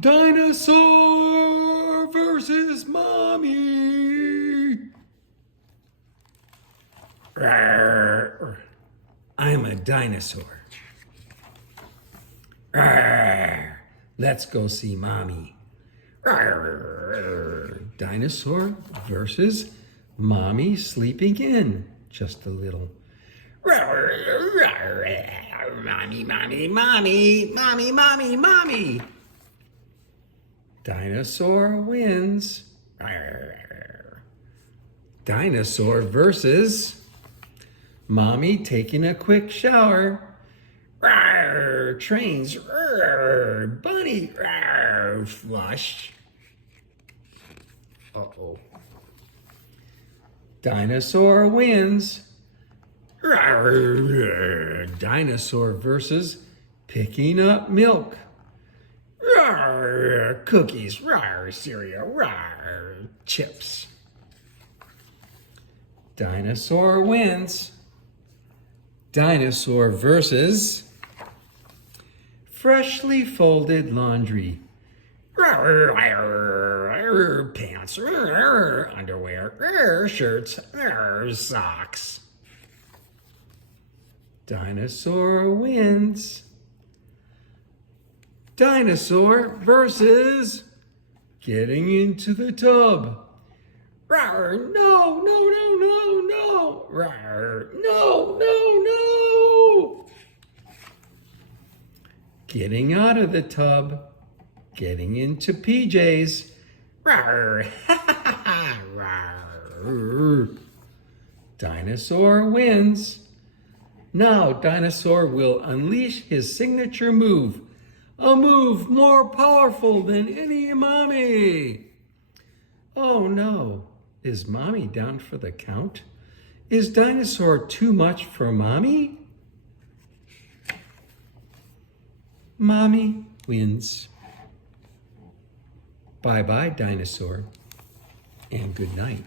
Dinosaur versus mommy. Rawr. I'm a dinosaur. Rawr. Let's go see mommy. Rawr. Dinosaur versus mommy sleeping in just a little. Mommy, mommy, mommy, mommy, mommy, mommy. Dinosaur wins. Dinosaur versus mommy taking a quick shower. Trains. Bunny. Flush. Uh-oh. Dinosaur wins. Dinosaur versus picking up milk. Cookies, cereal, chips. Dinosaur wins. Dinosaur versus freshly folded laundry. Pants, underwear, shirts, socks. Dinosaur wins. Dinosaur versus getting into the tub. No, no, no, no, no. No, no, no. Getting out of the tub. Getting into PJs. Dinosaur wins. Now Dinosaur will unleash his signature move. A move more powerful than any mommy. Oh no, is mommy down for the count? Is Dinosaur too much for mommy? Mommy wins. Bye-bye, Dinosaur, and good night.